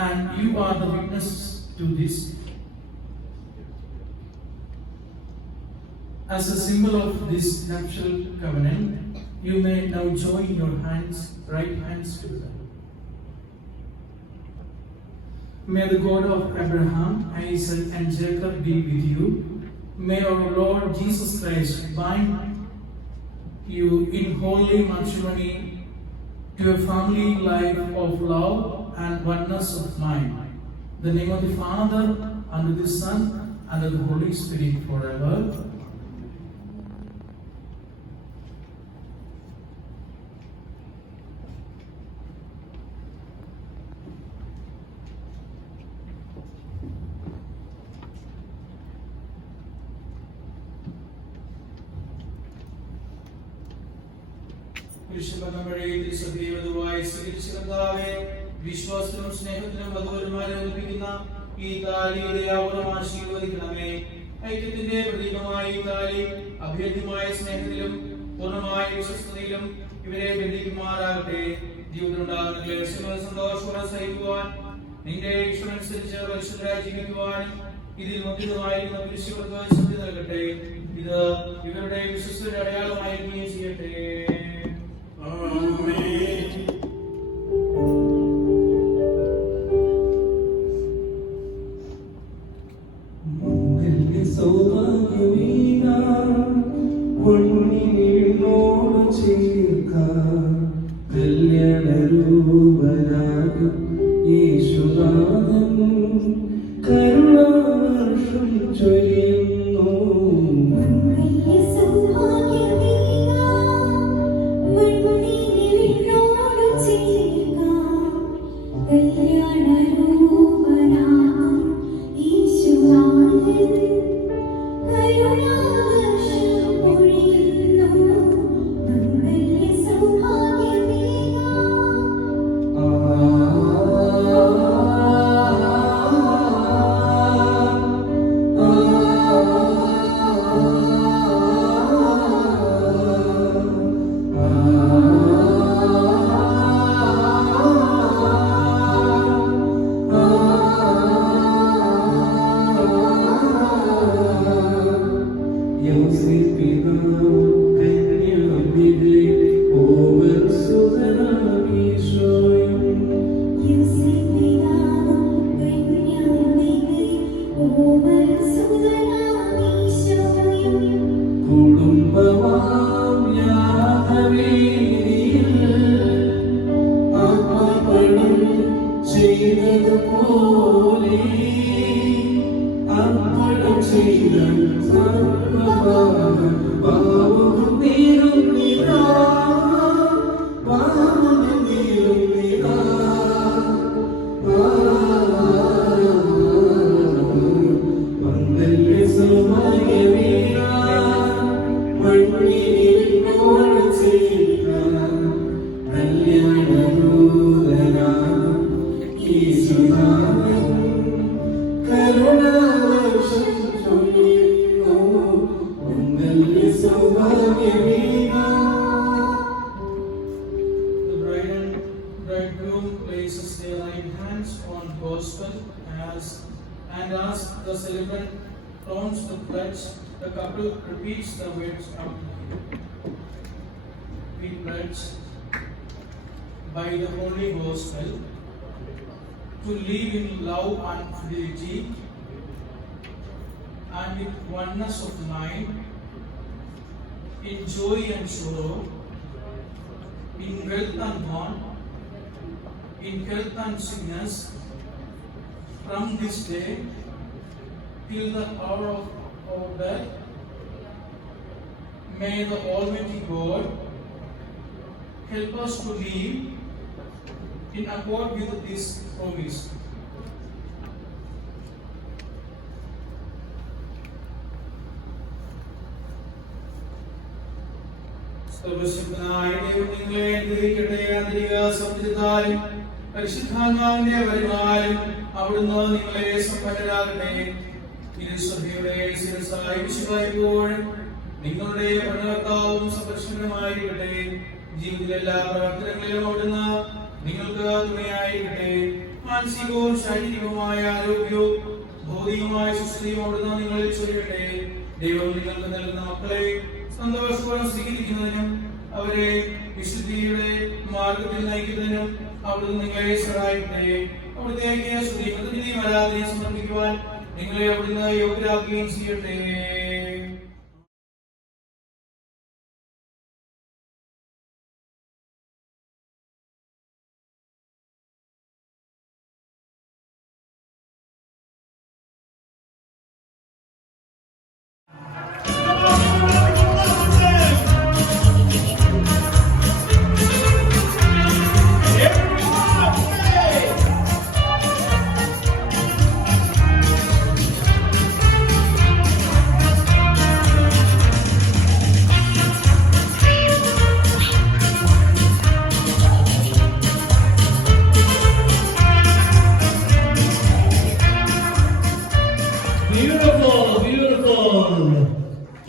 And you are the witness to this. As a symbol of this nuptial covenant, you may now join your right hands together. May the God of Abraham, Isaac, and Jacob be with you. May our Lord Jesus Christ bind you in holy matrimony to a family life of love and oneness of mind. The name of the Father, and of the Son, and of the Holy Spirit forever. വിശ്വാസത്തിനും സ്നേഹത്തിനും വധുവരന്മാരെ ഏൽപ്പിക്കുന്ന ഈ താലിയുടെ ആവരണം ആശീർവദിക്കണമേ. ഐക്യത്തിന്റെ പ്രതീകമായി ഈ താലി അഭേദ്യമായ സ്നേഹത്തിലും പൂർണ്ണമായ വിശ്വസ്തയിലും ഇവരെ ബന്ധിക്കുമാറാകട്ടെ. ജീവിതത്തിലുണ്ടാകുന്ന ക്ലേശങ്ങൾ സന്തോഷത്തോടെ സഹിക്കുവാൻ, നിന്റെ ഇഷ്ടമനുസരിച്ച് പരിശുദ്ധരായി ജീവിക്കുവാനും ഇതിൽ മുഖ്യമായിരിക്കുന്ന കുരിശുകൾക്ക് ശക്തി നൽകട്ടെ. ഇത് ഇവരുടെ വിശ്വസ്തയുടെ അടയാളമായിരിക്കുകയും ചെയ്യട്ടെ. And as the celebrant crowns the pledge, the couple repeats the words after. We pledge by the Holy Gospel to live in love and fidelity and with oneness of mind, in joy and sorrow, in wealth and want, in health and sickness, from this day till the hour of our death. May the Almighty God help us to live in accord with this promise. സർവശക്തനായ ദൈവം നിങ്ങളെ അനുഗ്രഹിക്കട്ടെ. ആന്തരിക സത്യത്താലും പരിശുദ്ധാത്മാവിന്റെ വരമാലും അവിടുന്ന് നിങ്ങളെ സമ്പന്നരാകട്ടെ. തിരുസഭയുടെ ശിരസ്സായി വിശുദ്ധമായപ്പോഴും നിങ്ങളുടെ ഭരണകർത്താവും സംരക്ഷകനുമായിരിക്കട്ടെ. ജീവിതത്തിലെ എല്ലാ പ്രവർത്തനങ്ങളിലും അവിടുന്ന് നിങ്ങൾക്ക് തുണയായിരിക്കട്ടെ. മാനസികവും ശാരീരികവുമായ ആരോഗ്യവും ഭൗതികമായ സുസ്ഥിതിയും അവിടുന്ന് നിങ്ങളിൽ ചൊല്ലട്ടെ. ദൈവം നിങ്ങൾക്ക് നൽകുന്ന മക്കളെ സന്തോഷപൂർവ്വം സ്വീകരിക്കുന്നതിനും അവരെ വിശുദ്ധിയുടെ മാർഗത്തിൽ നയിക്കുന്നതിനും അവിടുന്ന് നിങ്ങളെ സഹായിക്കട്ടെ. അവിടുത്തേക്ക് സ്തുതിയും ആരാധനയും സമർപ്പിക്കുവാൻ നിങ്ങളെ അവിടുന്ന് യോഗ്യരാക്കുകയും ചെയ്യട്ടെ.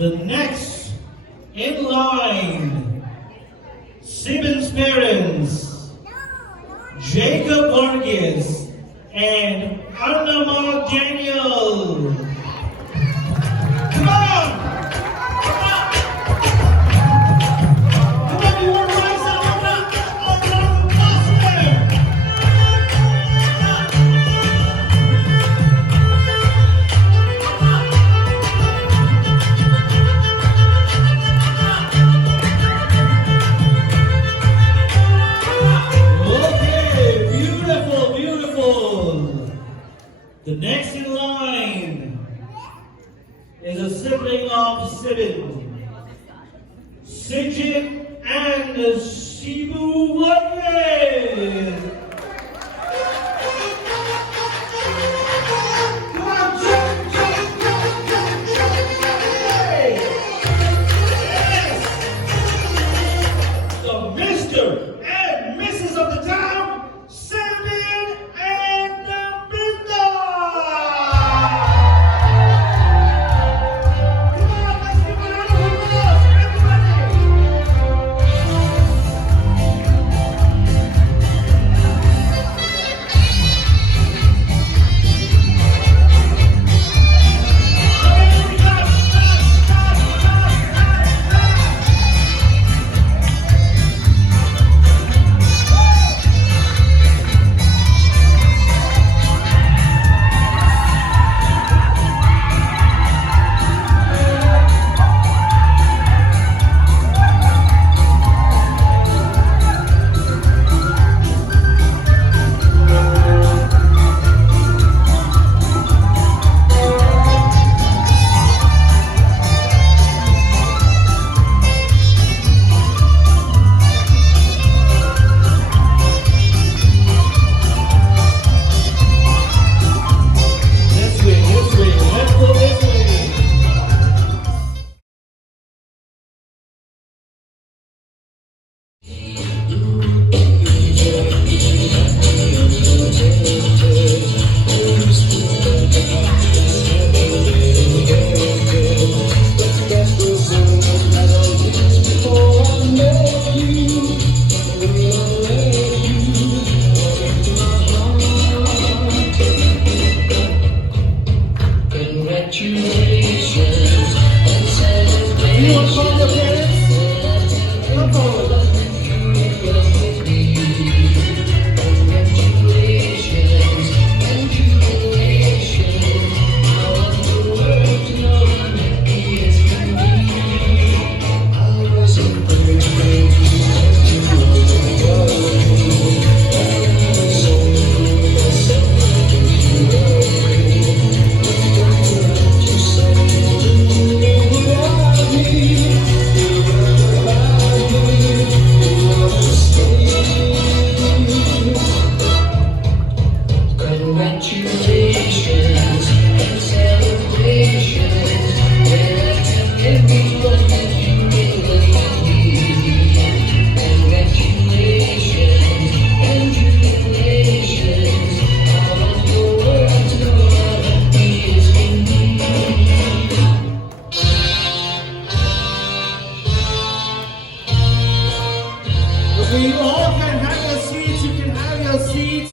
The next in line, Simon's parents, Jacob Vargas and Anna Daniel. Come on! Come on! Come on, you want to rise up? Come on! The next in line is a sibling of Sibin, Sijin and Shibu Vargas. Come on, yes! The Mr. and Mrs. of the town, Sibin and Binda. that you live.